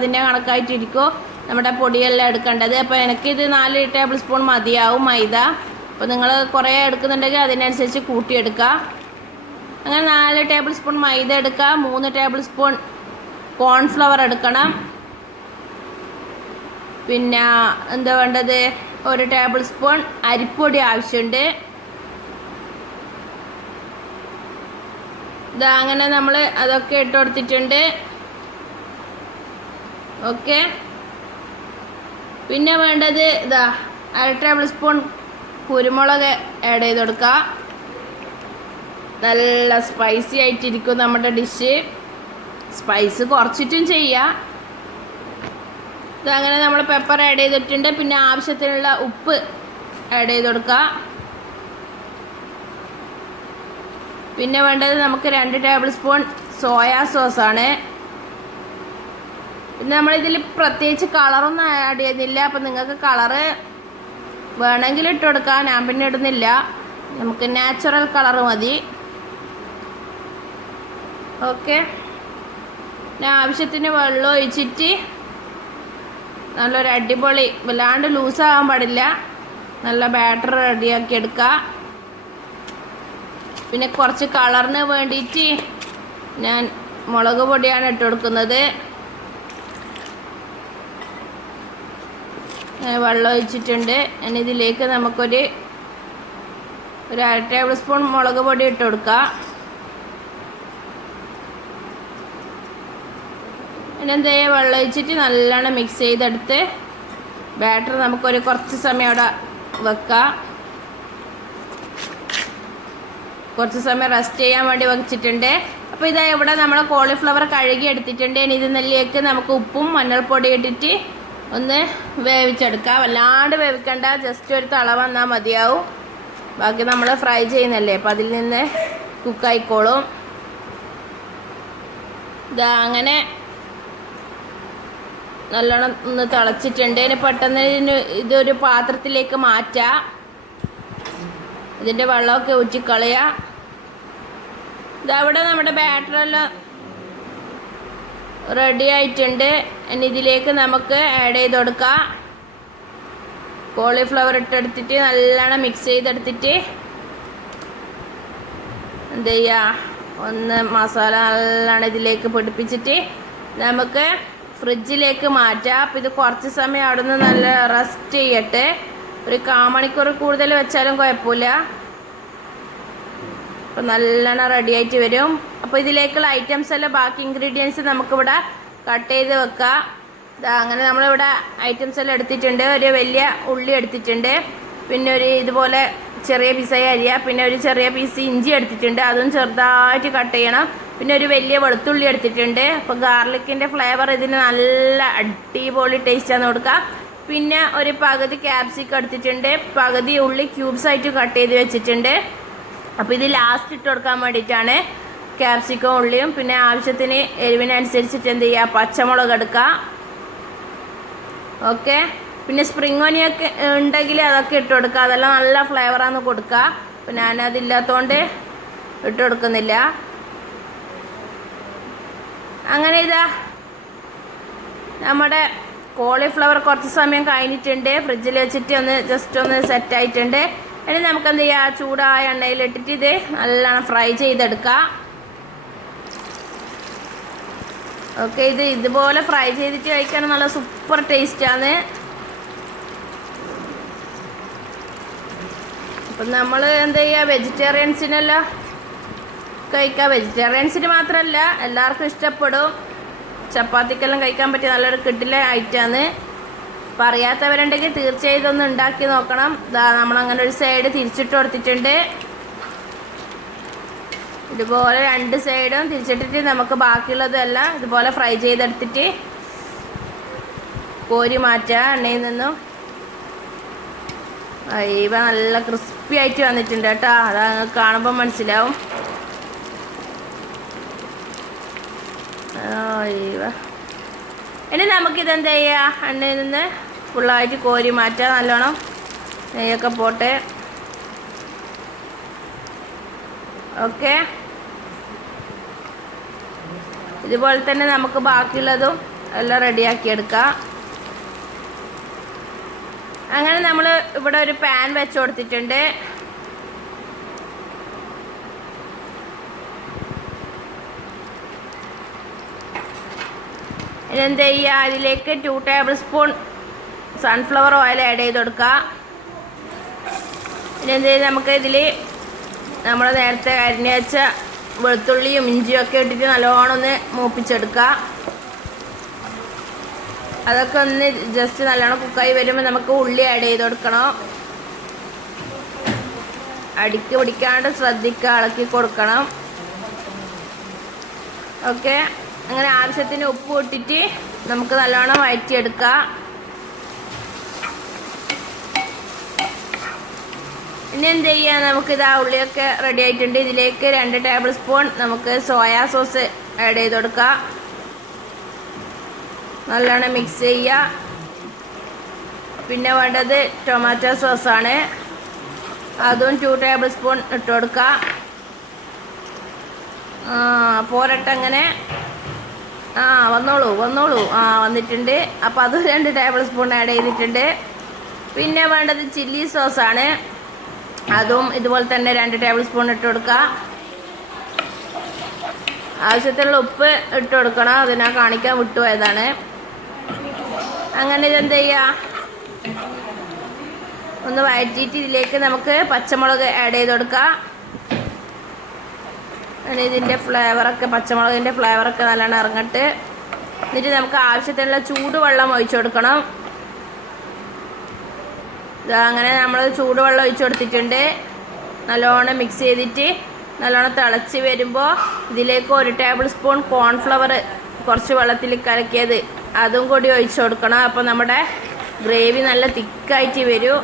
അതിൻ്റെ കണക്കായിട്ടിരിക്കും നമ്മുടെ പൊടിയെല്ലാം എടുക്കേണ്ടത്. അപ്പോൾ എനിക്കിത് 4 ടേബിൾ സ്പൂൺ മതിയാവും മൈദ. അപ്പോൾ നിങ്ങൾ കുറേ എടുക്കുന്നുണ്ടെങ്കിൽ അതിനനുസരിച്ച് കൂട്ടിയെടുക്കുക. അങ്ങനെ 4 ടേബിൾ സ്പൂൺ മൈദ എടുക്കുക. 3 ടേബിൾ സ്പൂൺ കോൺഫ്ലവർ എടുക്കണം. പിന്നെ എന്താ വേണ്ടത്, 1 ടേബിൾ സ്പൂൺ അരിപ്പൊടി ആവശ്യമുണ്ട്. ഇതാ അങ്ങനെ നമ്മൾ അതൊക്കെ ഇട്ട് കൊടുത്തിട്ടുണ്ട്. ഓക്കെ. പിന്നെ വേണ്ടത് ഇതാ 1/2 ടേബിൾ സ്പൂൺ കുരുമുളക് ആഡ് ചെയ്ത് കൊടുക്കുക. നല്ല സ്പൈസി ആയിട്ടിരിക്കും നമ്മുടെ ഡിഷ്. സ്പൈസ് കുറച്ചിട്ടും ചെയ്യാം. ഇതങ്ങനെ നമ്മൾ പെപ്പർ ആഡ് ചെയ്തിട്ടുണ്ട്. പിന്നെ ആവശ്യത്തിനുള്ള ഉപ്പ് ആഡ് ചെയ്ത് കൊടുക്കുക. പിന്നെ വേണ്ടത് നമുക്ക് 2 ടേബിൾ സ്പൂൺ സോയാ സോസാണ്. പിന്നെ നമ്മളിതിൽ പ്രത്യേകിച്ച് കളറൊന്നും ആഡ് ചെയ്യുന്നില്ല. അപ്പം നിങ്ങൾക്ക് കളറ് വേണമെങ്കിൽ ഇട്ട് കൊടുക്കാം. ഞാൻ പിന്നെ ഇടുന്നില്ല. നമുക്ക് നാച്ചുറൽ കളറ് മതി. ഓക്കെ. ഞാൻ ആവശ്യത്തിന് വെള്ളം ഒഴിച്ചിട്ട് നല്ലൊരു അടിപൊളി, വല്ലാണ്ട് ലൂസാകാൻ പാടില്ല, നല്ല ബാറ്റർ റെഡിയാക്കി എടുക്കുക. പിന്നെ കുറച്ച് കളറിന് വേണ്ടിയിട്ട് ഞാൻ മുളക് പൊടിയാണ് ഇട്ട് കൊടുക്കുന്നത്. വെള്ളം ഒഴിച്ചിട്ടുണ്ട്. ഇനി ഇതിലേക്ക് നമുക്കൊരു 1/2 ടേബിൾ സ്പൂൺ മുളക് പൊടി ഇട്ട് കൊടുക്കുക. പിന്നെ എന്താ ചെയ്യുക, വെള്ളം ഒഴിച്ചിട്ട് നല്ലോണം മിക്സ് ചെയ്തെടുത്ത് ബാറ്റർ നമുക്കൊരു കുറച്ച് സമയം അവിടെ വെക്കാം. കുറച്ച് സമയം റെസ്റ്റ് ചെയ്യാൻ വേണ്ടി വെച്ചിട്ടുണ്ട്. അപ്പോൾ ഇതാ ഇവിടെ നമ്മൾ കോളിഫ്ലവർ കഴുകി എടുത്തിട്ടുണ്ട്. ഇനി ഇതിലേക്ക് നമുക്ക് ഉപ്പും മഞ്ഞൾപ്പൊടി ഇട്ടിട്ട് ഒന്ന് വേവിച്ചെടുക്കാം. വല്ലാണ്ട് വേവിക്കണ്ട, ജസ്റ്റ് ഒരു തള വന്നാൽ മതിയാവും. ബാക്കി നമ്മൾ ഫ്രൈ ചെയ്യുന്നല്ലേ, അപ്പോൾ അതിൽ നിന്ന് കുക്കായിക്കോളും. ഇതാ അങ്ങനെ നല്ലോണം ഒന്ന് തിളച്ചിട്ടുണ്ട്. ഇനി പെട്ടെന്ന് ഇതൊരു പാത്രത്തിലേക്ക് മാറ്റാം. ഇതിൻ്റെ വെള്ളമൊക്കെ ഊറ്റിക്കളയുക. ഇതവിടെ നമ്മുടെ ബാറ്ററെല്ലാം റെഡി ആയിട്ടുണ്ട്. ഇനി ഇതിലേക്ക് നമുക്ക് ആഡ് ചെയ്ത് കൊടുക്കാം. കോളിഫ്ലവർ ഇട്ടെടുത്തിട്ട് നല്ലോണം മിക്സ് ചെയ്തെടുത്തിട്ട് എന്ത് ചെയ്യുക, ഒന്ന് മസാല നല്ലോണം ഇതിലേക്ക് പിടിപ്പിച്ചിട്ട് നമുക്ക് ഫ്രിഡ്ജിലേക്ക് മാറ്റാം. അപ്പം ഇത് കുറച്ച് സമയം അവിടെ നിന്ന് നല്ല റെസ്റ്റ് ചെയ്യട്ടെ. ഒരു 1/4 മണിക്കൂർ കൂടുതൽ വെച്ചാലും കുഴപ്പമില്ല. അപ്പം നല്ലോണം റെഡി ആയിട്ട് വരും. അപ്പോൾ ഇതിലേക്കുള്ള ഐറ്റംസ് എല്ലാം, ബാക്കി ഇൻഗ്രീഡിയൻസ് നമുക്കിവിടെ കട്ട് ചെയ്ത് വെക്കാം. അങ്ങനെ നമ്മളിവിടെ ഐറ്റംസ് എല്ലാം എടുത്തിട്ടുണ്ട്. ഒരു വലിയ ഉള്ളി എടുത്തിട്ടുണ്ട്. പിന്നെ ഒരു ഇതുപോലെ ചെറിയ പീസായി അരിയ. പിന്നെ ഒരു ചെറിയ പീസ് ഇഞ്ചി എടുത്തിട്ടുണ്ട്, അതും ചെറുതായിട്ട് കട്ട് ചെയ്യണം. പിന്നെ ഒരു വലിയ വെളുത്തുള്ളി എടുത്തിട്ടുണ്ട്. അപ്പോൾ ഗാർലിക്കിൻ്റെ ഫ്ലേവർ ഇതിന് നല്ല അടിപൊളി ടേസ്റ്റാന്ന് കൊടുക്കാം. പിന്നെ ഒരു പകുതി ക്യാപ്സിക്കം എടുത്തിട്ടുണ്ട്. പകുതി ഉള്ളി ക്യൂബ്സ് ആയിട്ട് കട്ട് ചെയ്ത് വെച്ചിട്ടുണ്ട്. അപ്പോൾ ഇത് ലാസ്റ്റ് ഇട്ട് കൊടുക്കാൻ വേണ്ടിയിട്ടാണ് ക്യാപ്സിക്കം ഉള്ളിയും. പിന്നെ ആവശ്യത്തിന് എരിവിനനുസരിച്ചിട്ട് എന്ത് ചെയ്യുക, പച്ചമുളക് എടുക്കുക. ഓക്കെ. പിന്നെ സ്പ്രിംഗ് ഓനിയൊക്കെ ഉണ്ടെങ്കിൽ അതൊക്കെ ഇട്ട് കൊടുക്കുക. അതെല്ലാം നല്ല ഫ്ലേവറാന്ന് കൊടുക്കുക. അപ്പോൾ ഞാനതില്ലാത്തതുകൊണ്ട് ഇട്ട് കൊടുക്കുന്നില്ല. അങ്ങനെ ഇതാ നമ്മുടെ കോളിഫ്ലവർ കുറച്ച് സമയം കഴിഞ്ഞിട്ടുണ്ട്. ഫ്രിഡ്ജിൽ വെച്ചിട്ട് ഒന്ന് ജസ്റ്റ് ഒന്ന് സെറ്റായിട്ടുണ്ട്. ഇനി നമുക്കെന്ത് ചെയ്യുക, ചൂടായ എണ്ണയിലിട്ടിട്ട് ഇത് നല്ലോണം ഫ്രൈ ചെയ്തെടുക്കാം. ഓക്കെ. ഇത് ഇതുപോലെ ഫ്രൈ ചെയ്തിട്ട് കഴിക്കാൻ നല്ല സൂപ്പർ ടേസ്റ്റാണ്. അപ്പം നമ്മൾ എന്ത് ചെയ്യുക, വെജിറ്റേറിയൻസിനെല്ലാം കഴിക്കാം. വെജിറ്റേറിയൻസിന് മാത്രമല്ല, എല്ലാവർക്കും ഇഷ്ടപ്പെടും. ചപ്പാത്തിക്കെല്ലാം കഴിക്കാൻ പറ്റിയ നല്ലൊരു കിഡിലെ ഐറ്റമാണ്. അപ്പം അറിയാത്തവരുണ്ടെങ്കിൽ തീർച്ചയായും ഇതൊന്ന് ഉണ്ടാക്കി നോക്കണം. നമ്മളങ്ങനെ ഒരു സൈഡ് തിരിച്ചിട്ട് കൊടുത്തിട്ടുണ്ട്. ഇതുപോലെ 2 സൈഡും തിരിച്ചിട്ടിട്ട് നമുക്ക് ബാക്കിയുള്ളതെല്ലാം ഇതുപോലെ ഫ്രൈ ചെയ്തെടുത്തിട്ട് കോരി മാറ്റുക എണ്ണയിൽ നിന്നും. ഇവ നല്ല ക്രിസ്പി ആയിട്ട് വന്നിട്ടുണ്ട് കേട്ടോ. അത് കാണുമ്പോൾ മനസ്സിലാവും. ഇനി നമുക്കിതെന്താ ചെയ്യുക, എണ്ണയിൽ നിന്ന് ഫുള്ളായിട്ട് കോരി മാറ്റാം. നല്ലോണം നെയ്യൊക്കെ പോട്ടെ. ഓക്കെ. ഇതുപോലെ തന്നെ നമുക്ക് ബാക്കിയുള്ളതും എല്ലാം റെഡിയാക്കി എടുക്കുക. അങ്ങനെ നമ്മൾ ഇവിടെ ഒരു പാൻ വെച്ച് കൊടുത്തിട്ടുണ്ട്. ഇനി എന്ത് ചെയ്യുക, അതിലേക്ക് 2 table spoon sunflower oil add ചെയ്ത് കൊടുക്കുക. ഇനി എന്ത് ചെയ്ത് നമുക്ക് ഇതിൽ നമ്മൾ നേരത്തെ അരിഞ്ഞ് വെച്ച വെളുത്തുള്ളിയും ഇഞ്ചിയും ഒക്കെ ഇട്ടിട്ട് നല്ലോണം ഒന്ന് മൂപ്പിച്ചെടുക്കുക. അതൊക്കെ ഒന്ന് ജസ്റ്റ് നല്ലോണം കുക്കായി വരുമ്പോൾ നമുക്ക് ഉള്ളി ആഡ് ചെയ്ത് കൊടുക്കണം. അടിക്ക് പിടിക്കാണ്ട് ശ്രദ്ധിക്കുക, ഇളക്കി കൊടുക്കണം. ഓക്കെ, അങ്ങനെ ആവശ്യത്തിന് ഉപ്പ് ഇട്ടിട്ട് നമുക്ക് നല്ലോണം വഴറ്റിയെടുക്കുക. ഇനി എന്ത് ചെയ്യുക, നമുക്കിത് ആ ഉള്ളിയൊക്കെ റെഡി ആയിട്ടുണ്ട്. ഇതിലേക്ക് 2 ടേബിൾ സ്പൂൺ നമുക്ക് സോയാ സോസ് ആഡ് ചെയ്ത് കൊടുക്കുക. നല്ലോണം മിക്സ് ചെയ്യുക. പിന്നെ വേണ്ടത് ടൊമാറ്റോ സോസാണ്, അതും 2 ടേബിൾ സ്പൂൺ ഇട്ട് കൊടുക്കുക. പോരട്ടെ അങ്ങനെ. വന്നോളൂ. വന്നിട്ടുണ്ട്. അപ്പോൾ അത് 2 ടേബിൾ സ്പൂൺ ആഡ് ചെയ്തിട്ടുണ്ട്. പിന്നെ വേണ്ടത് ചില്ലി സോസാണ്, അതും ഇതുപോലെ തന്നെ 2 ടേബിൾ സ്പൂൺ ഇട്ട് കൊടുക്കുക. ആവശ്യത്തിനുള്ള ഉപ്പ് ഇട്ട് കൊടുക്കണം, അത് ഞാൻ കാണിക്കാൻ വിട്ടുപോയതാണ്. അങ്ങനെ ഇതെന്ത് ചെയ്യുക, ഒന്ന് വഴറ്റിയിട്ട് ഇതിലേക്ക് നമുക്ക് പച്ചമുളക് ആഡ് ചെയ്ത് കൊടുക്കുക. ഇതിൻ്റെ ഫ്ലേവറൊക്കെ, പച്ചമുളകിൻ്റെ ഫ്ലേവറൊക്കെ നല്ലോണം ഇറങ്ങട്ട്. എന്നിട്ട് നമുക്ക് ആവശ്യത്തിനുള്ള ചൂടുവെള്ളം ഒഴിച്ചു കൊടുക്കണം. അങ്ങനെ നമ്മൾ ചൂടുവെള്ളം ഒഴിച്ചു കൊടുത്തിട്ടുണ്ട്. നല്ലോണം മിക്സ് ചെയ്തിട്ട് നല്ലോണം തിളച്ച് വരുമ്പോൾ ഇതിലേക്ക് 1 ടേബിൾ സ്പൂൺ കോൺഫ്ലവർ കുറച്ച് വെള്ളത്തിൽ കലക്കിയത് അതും കൂടി ഒഴിച്ചു കൊടുക്കണം. അപ്പോൾ നമ്മുടെ ഗ്രേവി നല്ല തിക്കായിട്ട് വരും.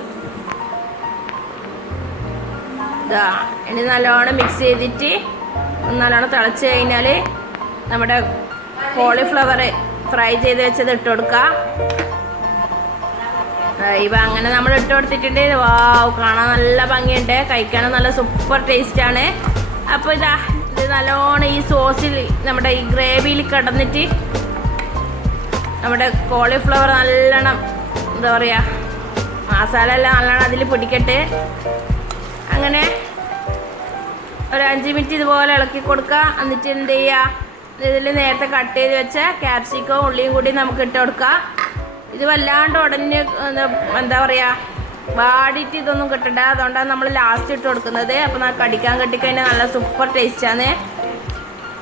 ഇനി നല്ലോണം മിക്സ് ചെയ്തിട്ട് നല്ലോണം തിളച്ച് കഴിഞ്ഞാൽ നമ്മുടെ കോളിഫ്ലവർ ഫ്രൈ ചെയ്ത് വെച്ചത് ഇട്ട് കൊടുക്കുക. ഇപ്പം അങ്ങനെ നമ്മൾ ഇട്ട് കൊടുത്തിട്ടുണ്ട്. വാവ്, കാണാൻ നല്ല ഭംഗിയുണ്ട്, കഴിക്കാനും നല്ല സൂപ്പർ ടേസ്റ്റാണ്. അപ്പോൾ ഇത് നല്ലോണം ഈ സോസിൽ നമ്മുടെ ഈ ഗ്രേവിയിൽ കിടന്നിട്ട് നമ്മുടെ കോളിഫ്ലവർ നല്ലോണം എന്താ പറയുക, മസാല എല്ലാം നല്ലോണം അതിൽ പിടിക്കട്ടെ. അങ്ങനെ ഒരു 5 മിനിറ്റ് ഇതുപോലെ ഇളക്കി കൊടുക്കുക. എന്നിട്ട് എന്ത് ചെയ്യുക, ഇതിൽ നേരത്തെ കട്ട് ചെയ്ത് വെച്ച ക്യാപ്സിക്കവും ഉള്ളിയും കൂടി നമുക്ക് ഇട്ട് കൊടുക്കുക. ഇത് വല്ലാണ്ട് ഉടനെ എന്താ പറയുക, വാടിയിട്ട് ഇതൊന്നും കിട്ടണ്ട, അതുകൊണ്ടാണ് നമ്മൾ ലാസ്റ്റ് ഇട്ട് കൊടുക്കുന്നത്. അപ്പോൾ കടിക്കാൻ കെട്ടിക്കഴിഞ്ഞാൽ നല്ല സൂപ്പർ ടേസ്റ്റാണ്.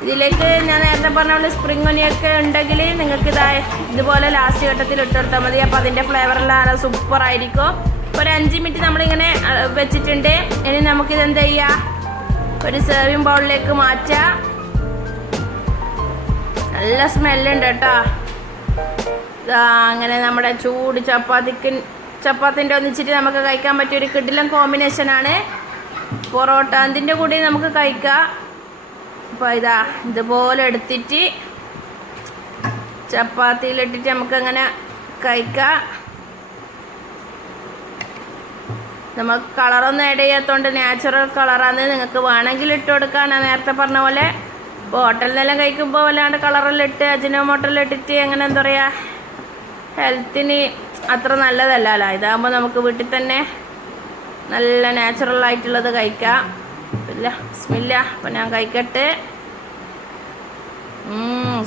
ഇതിലേക്ക് ഞാൻ നേരത്തെ പറഞ്ഞ പോലെ സ്പ്രിംഗ് ഒനിയൊക്കെ ഉണ്ടെങ്കിൽ നിങ്ങൾക്ക് ഇതുപോലെ ലാസ്റ്റ് ഘട്ടത്തിൽ ഇട്ട് കൊടുത്താൽ മതി. അപ്പോൾ അതിൻ്റെ ഫ്ലേവറെല്ലാം നല്ല സൂപ്പറായിരിക്കും. ഒരു 5 മിനിറ്റ് നമ്മളിങ്ങനെ വെച്ചിട്ടുണ്ട്. ഇനി നമുക്കിത് എന്ത് ചെയ്യുക, ഒരു സെർവിങ് ബൗളിലേക്ക് മാറ്റാം. നല്ല സ്മെല്ലുണ്ട് കേട്ടോ. അങ്ങനെ നമ്മുടെ ചൂട് ചപ്പാത്തിൻ്റെ ഒന്നിച്ചിട്ട് നമുക്ക് കഴിക്കാൻ പറ്റിയ ഒരു കിടിലൻ കോമ്പിനേഷനാണ്. പൊറോട്ട അതിൻ്റെ കൂടി നമുക്ക് കഴിക്കാം. അപ്പോൾ ഇതുപോലെ എടുത്തിട്ട് ചപ്പാത്തിയിലിട്ടിട്ട് നമുക്കങ്ങനെ കഴിക്കാം. നമുക്ക് കളറൊന്നും ആഡ് ചെയ്യാത്തതുകൊണ്ട് നാച്ചുറൽ കളറാണ്. നിങ്ങൾക്ക് വേണമെങ്കിൽ ഇട്ട് കൊടുക്കാൻ, ഞാൻ നേരത്തെ പറഞ്ഞ പോലെ. ഇപ്പോൾ ഹോട്ടലിൽ നിന്നെല്ലാം കഴിക്കുമ്പോൾ വല്ലാണ്ട് കളറെല്ലാം ഇട്ട് അജിനോമോട്ടോയെല്ലാം ഇട്ടിട്ട് അങ്ങനെ എന്താ പറയുക, ഹെൽത്തിന് അത്ര നല്ലതല്ലല്ലോ. ഇതാകുമ്പോൾ നമുക്ക് വീട്ടിൽ തന്നെ നല്ല നാച്ചുറലായിട്ടുള്ളത് കഴിക്കാം. ഇല്ല ബിസ്മില്ല. അപ്പം ഞാൻ കഴിക്കട്ടെ.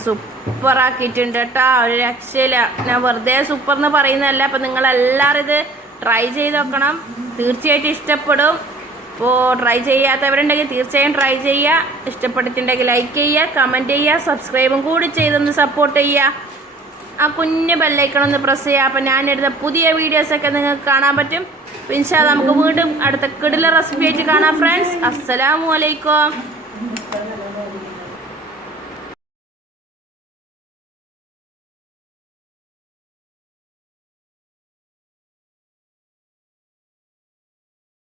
സൂപ്പറാക്കിയിട്ടുണ്ട് കേട്ടോ, ഒരു രക്ഷയില്ല. ഞാൻ വെറുതെ സൂപ്പർ എന്ന് പറയുന്നതല്ല. അപ്പം നിങ്ങളെല്ലാവരും ഇത് ട്രൈ ചെയ്ത് നോക്കണം, തീർച്ചയായിട്ടും ഇഷ്ടപ്പെടും. അപ്പോൾ ട്രൈ ചെയ്യാത്തവരുണ്ടെങ്കിൽ തീർച്ചയായും ട്രൈ ചെയ്യുക. ഇഷ്ടപ്പെട്ടിട്ടുണ്ടെങ്കിൽ ലൈക്ക് ചെയ്യുക, കമൻറ്റ് ചെയ്യുക, സബ്സ്ക്രൈബും കൂടി ചെയ്തൊന്ന് സപ്പോർട്ട് ചെയ്യുക. ആ കുഞ്ഞ് ബെല്ലൈക്കണൊന്ന് പ്രസ് ചെയ്യുക. അപ്പം ഞാനെടുത്ത പുതിയ വീഡിയോസൊക്കെ നിങ്ങൾക്ക് കാണാൻ പറ്റും. ഇൻഷാ അല്ലാഹ് നമുക്ക് വീണ്ടും അടുത്ത കിടിലൻ റെസിപ്പി ആയിട്ട് കാണാം ഫ്രണ്ട്സ്. അസ്സലാമു അലൈക്കും.